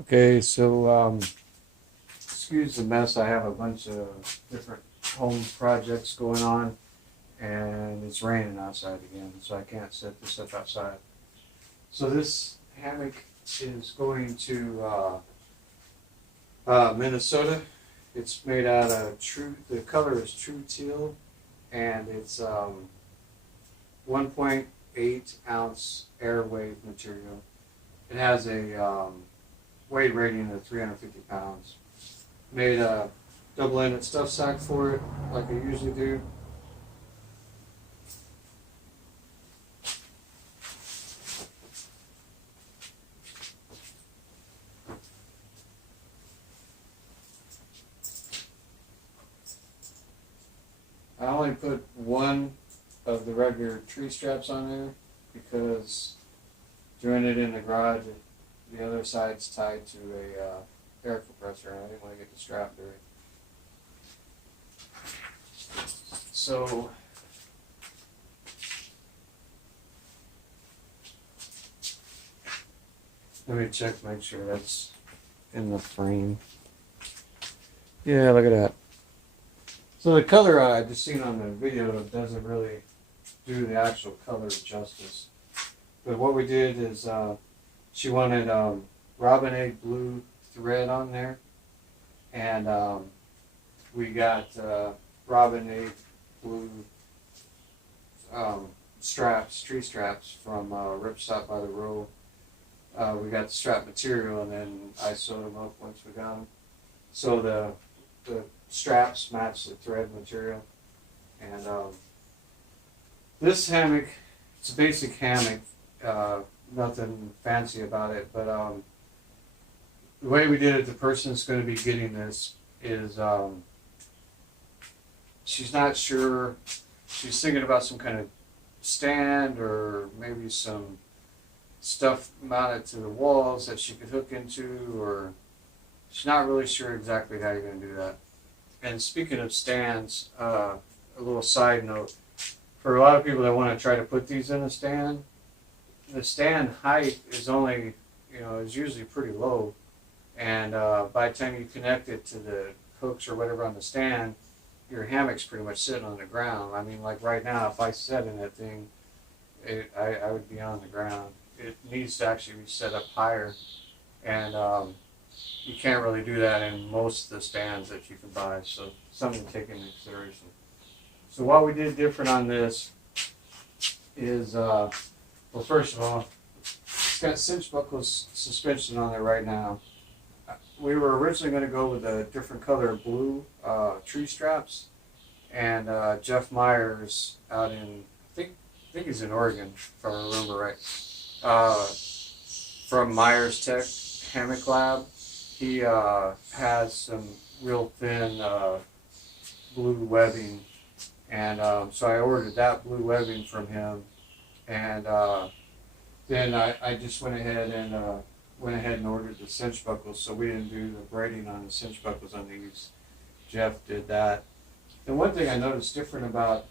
Okay, so excuse the mess. I have a bunch of different home projects going on, and it's raining outside again, so I can't set this up outside. So this hammock is going to Minnesota. It's made out of the color is true teal, and it's 1.8 ounce Airwave material. It has a weight rating of 350 pounds. Made a double-ended stuff sack for it, like I usually do. I only put one of the regular tree straps on there because doing it in the garage, the other side's tied to a air compressor, and I didn't want to get the strap dirty. So let me check, make sure that's in the frame. Yeah, look at that. So the color I just seen on the video doesn't really do the actual color justice. But what we did is she wanted robin egg blue thread on there, and we got robin egg blue tree straps from Ripstop by the Row. We got the strap material, and then I sewed them up once we got them. So the straps match the thread material, and this hammock, it's a basic hammock, nothing fancy about it, but the way we did it, the person that's going to be getting this is she's not sure. She's thinking about some kind of stand or maybe some stuff mounted to the walls that she could hook into, or she's not really sure exactly how you're going to do that. And speaking of stands, a little side note, for a lot of people that want to try to put these in a stand, the stand height is only, is usually pretty low. And by the time you connect it to the hooks or whatever on the stand, your hammock's pretty much sitting on the ground. I mean, like right now, if I sat in that thing, I would be on the ground. It needs to actually be set up higher. And you can't really do that in most of the stands that you can buy, so something to take into consideration. So what we did different on this is, well, first of all, it's got Cinch Buckles suspension on there right now. We were originally going to go with a different color blue tree straps, and Jeff Myers out in, I think he's in Oregon, if I remember right, from Myers Tech Hammock Lab. He has some real thin blue webbing, and so I ordered that blue webbing from him, and then I just went ahead and ordered the cinch buckles, so we didn't do the braiding on the cinch buckles on these. Jeff did that. And one thing I noticed different about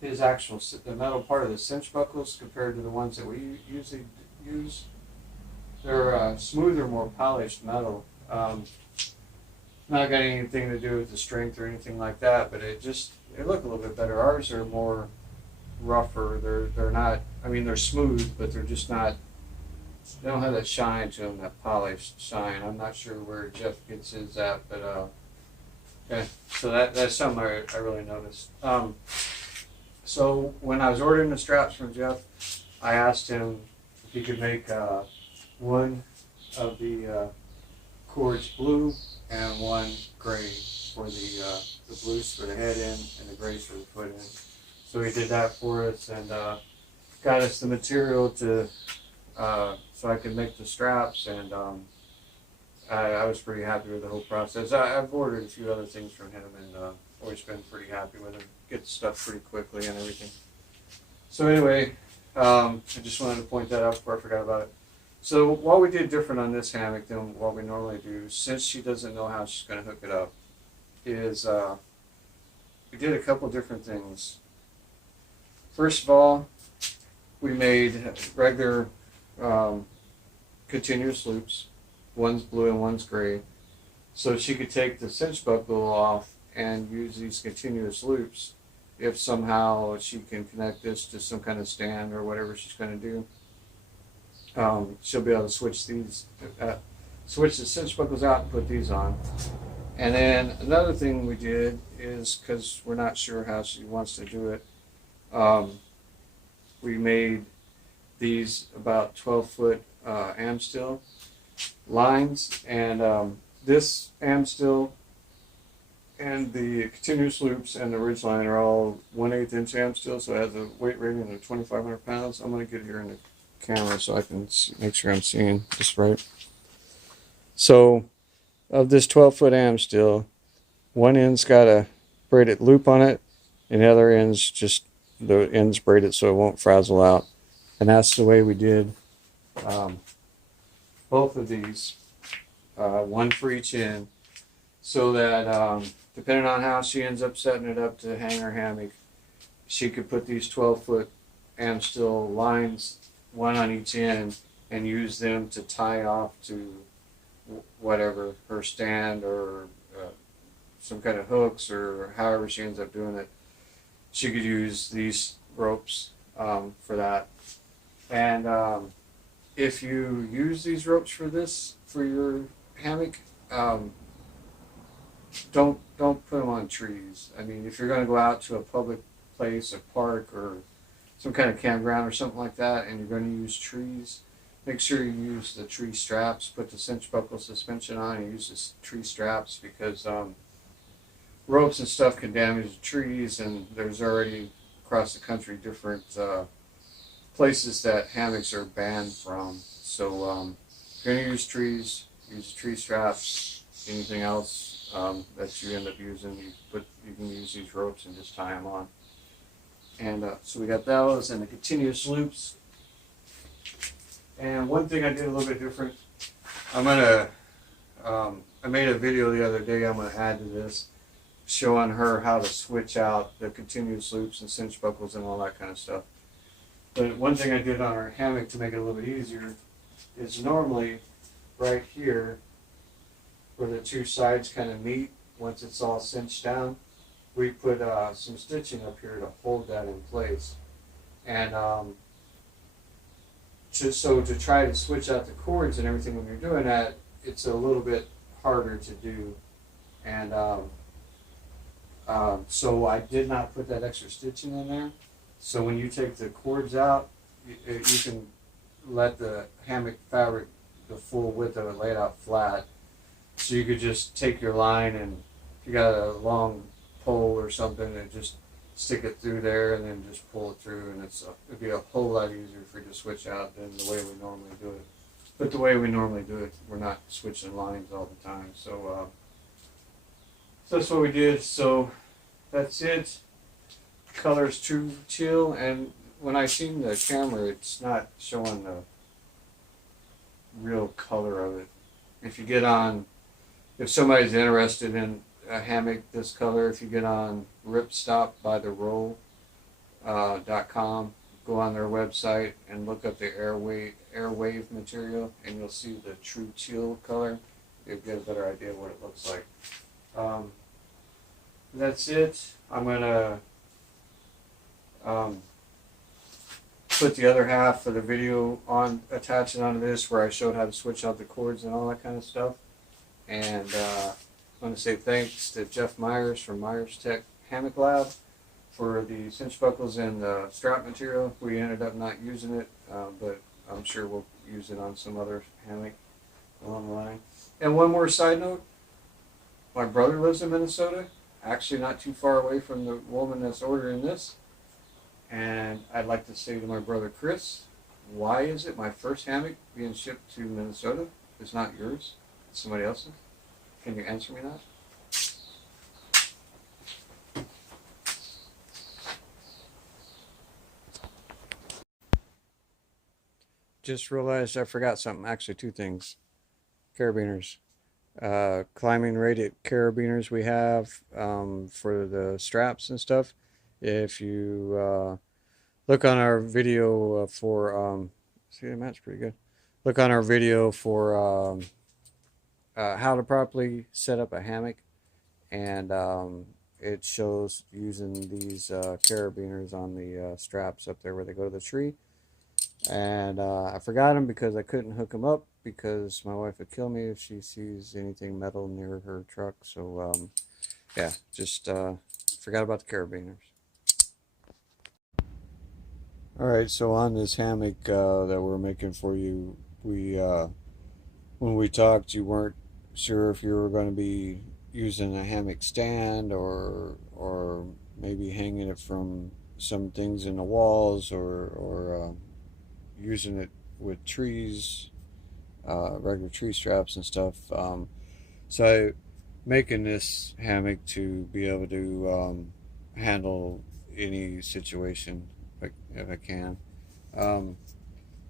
his the metal part of the cinch buckles compared to the ones that we usually use, they're smoother, more polished metal. Not got anything to do with the strength or anything like that, but it look a little bit better. Ours are more rougher. They're not. I mean, they're smooth, but they're just not. They don't have that shine to them, that polished shine. I'm not sure where Jeff gets his at, but okay. So that's something I really noticed. So when I was ordering the straps from Jeff, I asked him if he could make one of the cords blue and one gray for the blues for the head end and the grays for the foot end. So he did that for us and got us the material to so I could make the straps, and I was pretty happy with the whole process. I've ordered a few other things from him, and always been pretty happy with him. Get the stuff pretty quickly and everything. So anyway, I just wanted to point that out before I forgot about it. So what we did different on this hammock than what we normally do, since she doesn't know how she's going to hook it up, is we did a couple different things. First of all, we made regular continuous loops, One's blue and one's gray. So she could take the cinch buckle off and use these continuous loops if somehow she can connect this to some kind of stand or whatever she's going to do. She'll be able to switch switch the cinch buckles out and put these on. And then another thing we did is, because we're not sure how she wants to do it, we made these about 12-foot Amstel lines, and this Amstel and the continuous loops and the ridge line are all 1/8 inch Amstel, so it has a weight rating of 2,500 pounds. I'm going to get here in the camera so I can make sure I'm seeing this right. So of this 12-foot Amstel, one end's got a braided loop on it, and the other end's just the ends braided so it won't frazzle out. And that's the way we did both of these, one for each end, so that depending on how she ends up setting it up to hang her hammock, she could put these 12-foot Amstel lines, one on each end, and use them to tie off to whatever, her stand or some kind of hooks, or however she ends up doing it. She could use these ropes for that. And if you use these ropes for this, for your hammock, don't put them on trees. I mean, if you're going to go out to a public place, a park, or some kind of campground or something like that, and you're going to use trees, make sure you use the tree straps. Put the cinch buckle suspension on and use the tree straps, because ropes and stuff can damage the trees, and there's already across the country different places that hammocks are banned from. So if you're going to use trees, use tree straps. Anything else that you end up using, you can use these ropes and just tie them on. And so we got those and the continuous loops. And one thing I did a little bit different, I made a video the other day I'm going to add to this, showing her how to switch out the continuous loops and cinch buckles and all that kind of stuff. But one thing I did on our hammock to make it a little bit easier is, normally right here where the two sides kind of meet, once it's all cinched down, we put some stitching up here to hold that in place. And to try to switch out the cords and everything when you're doing that, it's a little bit harder to do. And so I did not put that extra stitching in there. So when you take the cords out, you can let the hammock fabric, the full width of it, lay it out flat. So you could just take your line, and if you got a long pole or something, and just stick it through there and then just pull it through, and it'd be a whole lot easier for you to switch out than the way we normally do it. But the way we normally do it, we're not switching lines all the time. So that's what we did. So that's it. Color's true teal, and when I seen the camera, it's not showing the real color of it. If somebody's interested in a hammock this color, if you get on ripstopbytheroll.com, go on their website and look up the Airwave material, and you'll see the true teal color. You'll get a better idea of what it looks like. That's it. I'm going to put the other half of the video attach it onto this, where I showed how to switch out the cords and all that kind of stuff. And I want to say thanks to Jeff Myers from Myers Tech Hammock Lab for the cinch buckles and the strap material. We ended up not using it, but I'm sure we'll use it on some other hammock along the line. And one more side note, my brother lives in Minnesota, actually not too far away from the woman that's ordering this. And I'd like to say to my brother Chris, why is it my first hammock being shipped to Minnesota is not yours? It's somebody else's? Can you answer me that? Just realized I forgot something. Actually, two things. Carabiners. Climbing rated carabiners we have for the straps and stuff. If you look on our video for see, the mat's pretty good. Look on our video for how to properly set up a hammock, and it shows using these carabiners on the straps up there where they go to the tree. And I forgot them because I couldn't hook them up because my wife would kill me if she sees anything metal near her truck. So yeah, just forgot about the carabiners. All right, so on this hammock that we're making for you, we when we talked, you weren't sure if you were going to be using a hammock stand or maybe hanging it from some things in the walls or using it with trees, regular tree straps and stuff. So making this hammock to be able to handle any situation if I can. Um,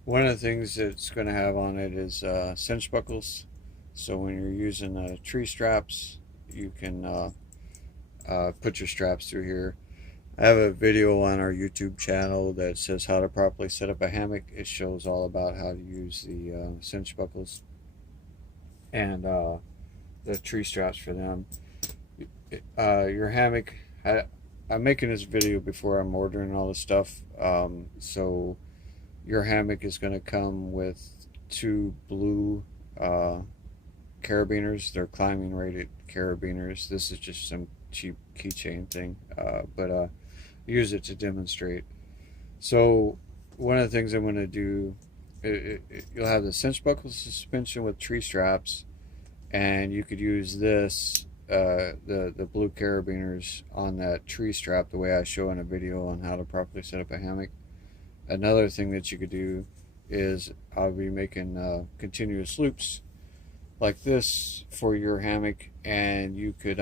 One of the things it's going to have on it is cinch buckles. So when you're using tree straps, you can put your straps through here. I have a video on our YouTube channel that says how to properly set up a hammock. It shows all about how to use the cinch buckles and the tree straps for them. Your hammock, I'm making this video before I'm ordering all this stuff. So your hammock is going to come with two blue carabiners. They're climbing rated carabiners. This is just some cheap keychain thing, but use it to demonstrate. So one of the things I'm going to do, you'll have the cinch buckle suspension with tree straps, and you could use this the blue carabiners on that tree strap the way I show in a video on how to properly set up a hammock. Another thing that you could do is I'll be making continuous loops like this for your hammock, and you could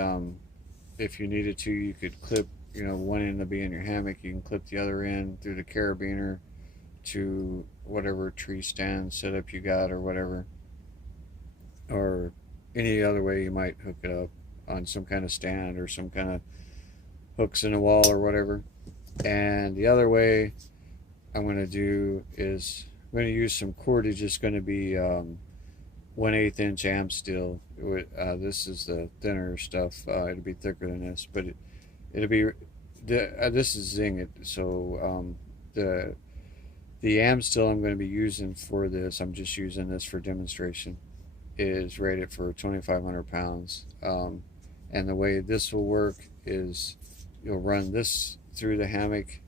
if you needed to, you could clip one end to be in your hammock, you can clip the other end through the carabiner to whatever tree stand setup you got or whatever, or any other way you might hook it up on some kind of stand or some kind of hooks in the wall or whatever. And the other way I'm going to do is I'm going to use some cordage. It's going to be 1/8 inch am steel. This is the thinner stuff. It'll be thicker than this, but it'll be this is Zing. So the am steel I'm going to be using for this, I'm just using this for demonstration, is rated for 2,500 pounds. And the way this will work is you'll run this through the hammock,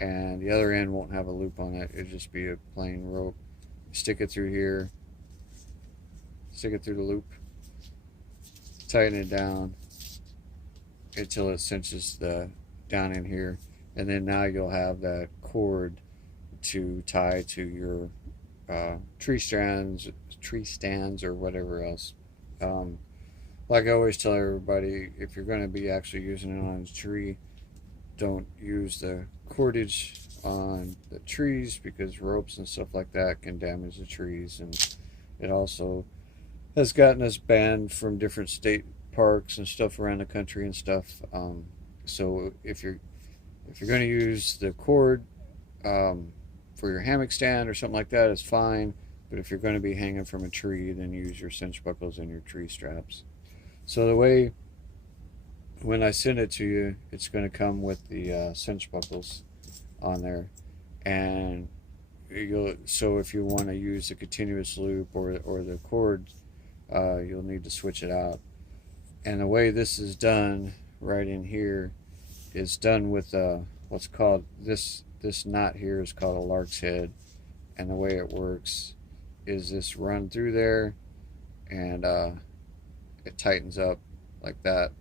and the other end won't have a loop on it. It'll just be a plain rope. Stick it through here, stick it through the loop, tighten it down until it cinches down in here, and then now you'll have that cord to tie to your tree stands or whatever else. Like I always tell everybody, if you're going to be actually using it on a tree, don't use the cordage on the trees, because ropes and stuff like that can damage the trees, and it also has gotten us banned from different state parks and stuff around the country and stuff. So if you're going to use the cord for your hammock stand or something like that, it's fine. But if you're going to be hanging from a tree, then use your cinch buckles and your tree straps. So the way, when I send it to you, it's going to come with the cinch buckles on there, and so if you want to use a continuous loop or the cord, you'll need to switch it out. And the way this is done right in here is done with what's called this knot here is called a Larks head, and the way it works is this run through there, and it tightens up like that,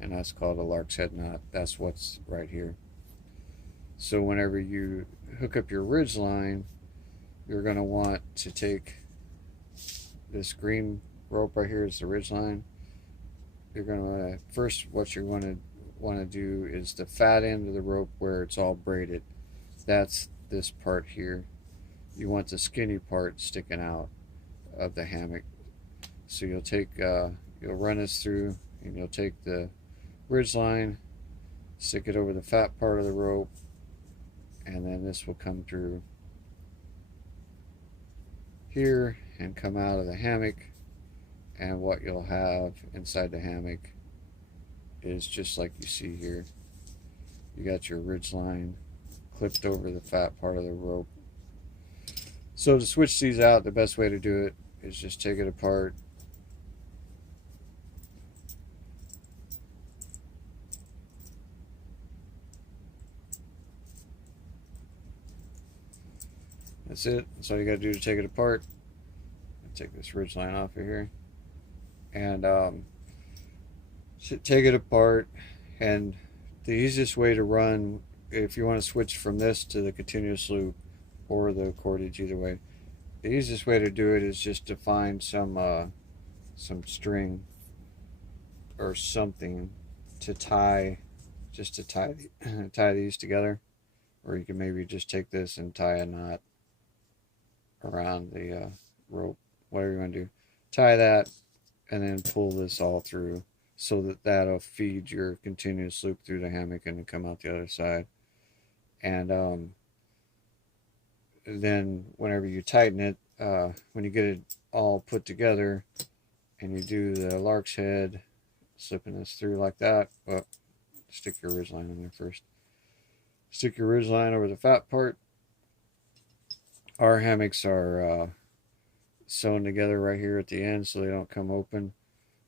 and that's called a Larks head knot. That's what's right here. So whenever you hook up your ridge line, you're going to want to take this green rope right here is the ridge line. You're going to first, what you're going to want to do is the fat end of the rope where it's all braided. That's this part here. You want the skinny part sticking out of the hammock. So you'll take you'll run this through, and you'll take the ridge line, stick it over the fat part of the rope, and then this will come through here and come out of the hammock, And what you'll have inside the hammock is just like you see here. You got your ridge line clipped over the fat part of the rope. So to switch these out, the best way to do it is just take it apart. That's it. That's all you got to do to take it apart. Take this ridge line off of here. And take it apart. And the easiest way to run, if you want to switch from this to the continuous loop or the cordage, either way, the easiest way to do it is just to find some string or something to tie, just to tie tie these together. Or you can maybe just take this and tie a knot around the rope, whatever you want to do. Tie that and then pull this all through so that that'll feed your continuous loop through the hammock and come out the other side. And then whenever you tighten it, when you get it all put together and you do the Larks head, slipping this through like that, well, stick your ridge line in there first. Stick your ridge line over the fat part. Our hammocks are sewn together right here at the end so they don't come open.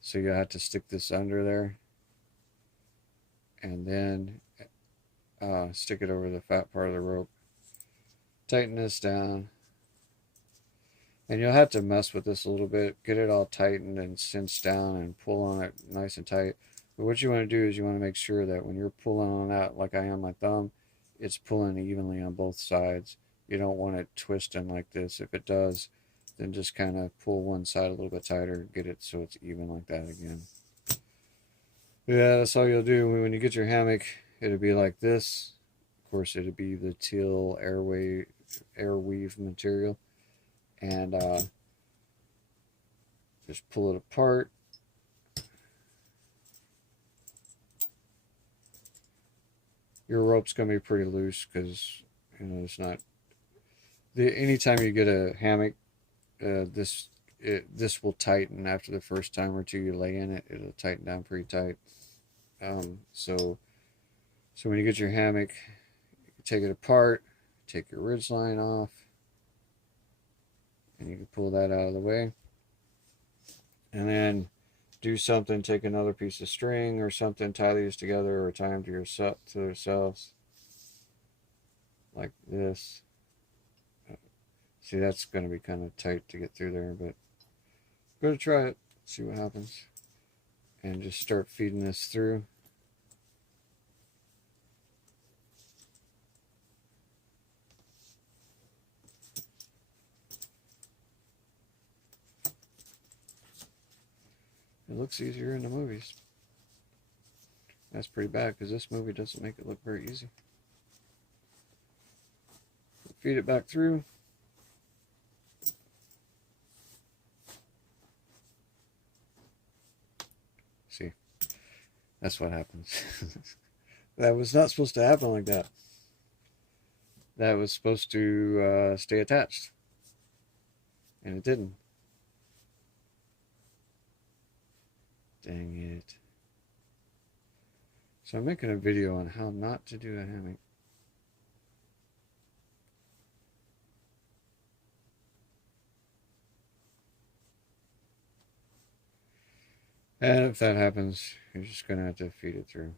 So you have to stick this under there. And then stick it over the fat part of the rope. Tighten this down. And you'll have to mess with this a little bit. Get it all tightened and cinched down and pull on it nice and tight. But what you want to do is you want to make sure that when you're pulling on that, like I am my thumb, it's pulling evenly on both sides. You don't want it twisting like this. If it does, then just kind of pull one side a little bit tighter, get it so it's even like that again. Yeah, that's all you'll do. When you get your hammock, it'll be like this. Of course, it'll be the Teal Airwave material. And just pull it apart. Your rope's going to be pretty loose because, you know, it's not... anytime you get a hammock, this will tighten after the first time or two you lay in it. It'll tighten down pretty tight. So when you get your hammock, you take it apart, take your ridge line off, and you can pull that out of the way. And then do something, take another piece of string or something, tie these together or tie them to yourselves like this. See, that's going to be kind of tight to get through there, but go to try it, see what happens. And just start feeding this through. It looks easier in the movies. That's pretty bad because this movie doesn't make it look very easy. Feed it back through. See, that's what happens. That was not supposed to happen like that. That was supposed to stay attached. And it didn't. Dang it. So I'm making a video on how not to do a hammock. And if that happens, you're just going to have to feed it through.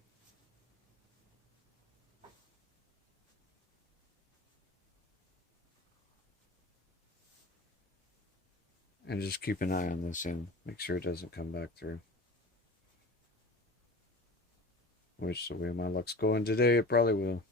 And just keep an eye on this end. Make sure it doesn't come back through. Which, the way my luck's going today, it probably will.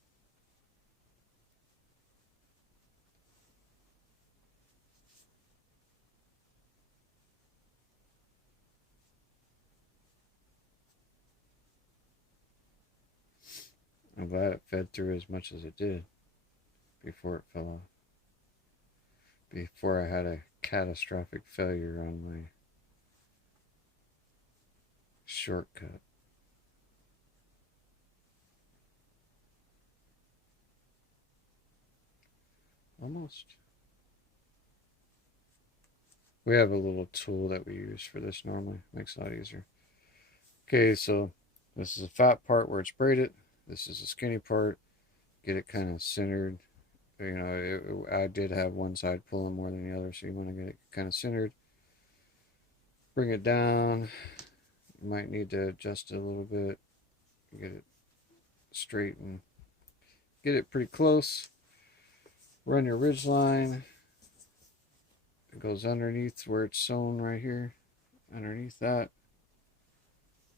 I'm glad it fed through as much as it did before it fell off. Before I had a catastrophic failure on my shortcut. Almost. We have a little tool that we use for this normally. Makes it a lot easier. Okay, so this is a fat part where it's braided. This is a skinny part. Get it kind of centered. You know, I did have one side pulling more than the other, so you want to get it kind of centered. Bring it down. You might need to adjust it a little bit. Get it straight and get it pretty close. Run your ridge line. It goes underneath where it's sewn right here. Underneath that.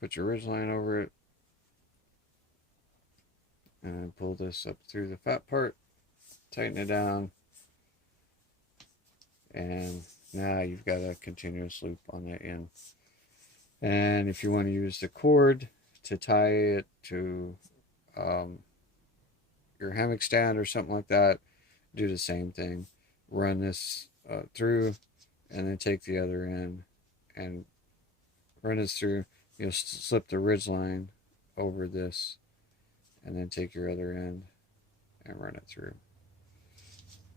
Put your ridge line over it. And then pull this up through the fat part. Tighten it down. And now you've got a continuous loop on that end. And if you want to use the cord to tie it to your hammock stand or something like that, do the same thing. Run this through and then take the other end and run this through. You'll slip the ridge line over this and then take your other end and run it through.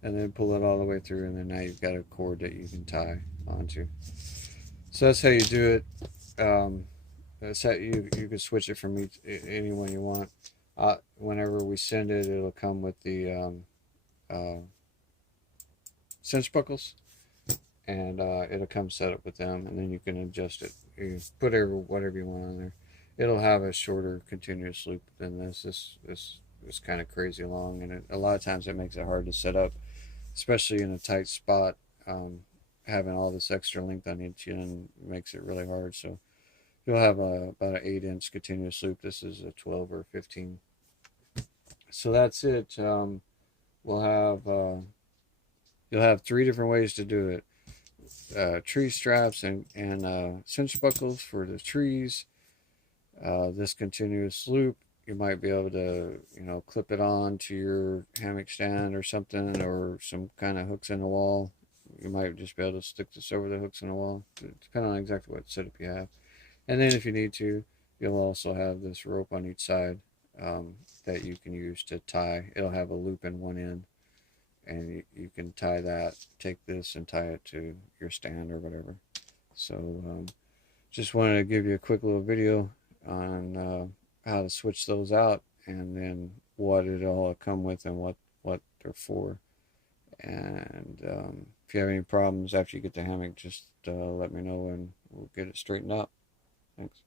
And then pull it all the way through, and then now you've got a cord that you can tie onto. So that's how you do it. That's how you can switch it from any one you want. Whenever we send it, it'll come with the cinch buckles, and it'll come set up with them, and then you can adjust it. You put whatever you want on there. It'll have a shorter continuous loop than this. This is kind of crazy long, and a lot of times it makes it hard to set up, especially in a tight spot. Having all this extra length on each end makes it really hard. So you'll have about an 8-inch continuous loop. This is a 12 or 15. So that's it. We'll have you'll have 3 different ways to do it. Tree straps and cinch buckles for the trees. This continuous loop, you might be able to, clip it on to your hammock stand or something, or some kind of hooks in the wall. You might just be able to stick this over the hooks in the wall, depending on exactly what setup you have. And then if you need to, you'll also have this rope on each side that you can use to tie. It'll have a loop in one end, and you can tie that, take this and tie it to your stand or whatever. So just wanted to give you a quick little video on how to switch those out, and then what it'll come with and what they're for. And if you have any problems after you get the hammock, just let me know and we'll get it straightened out. Thanks.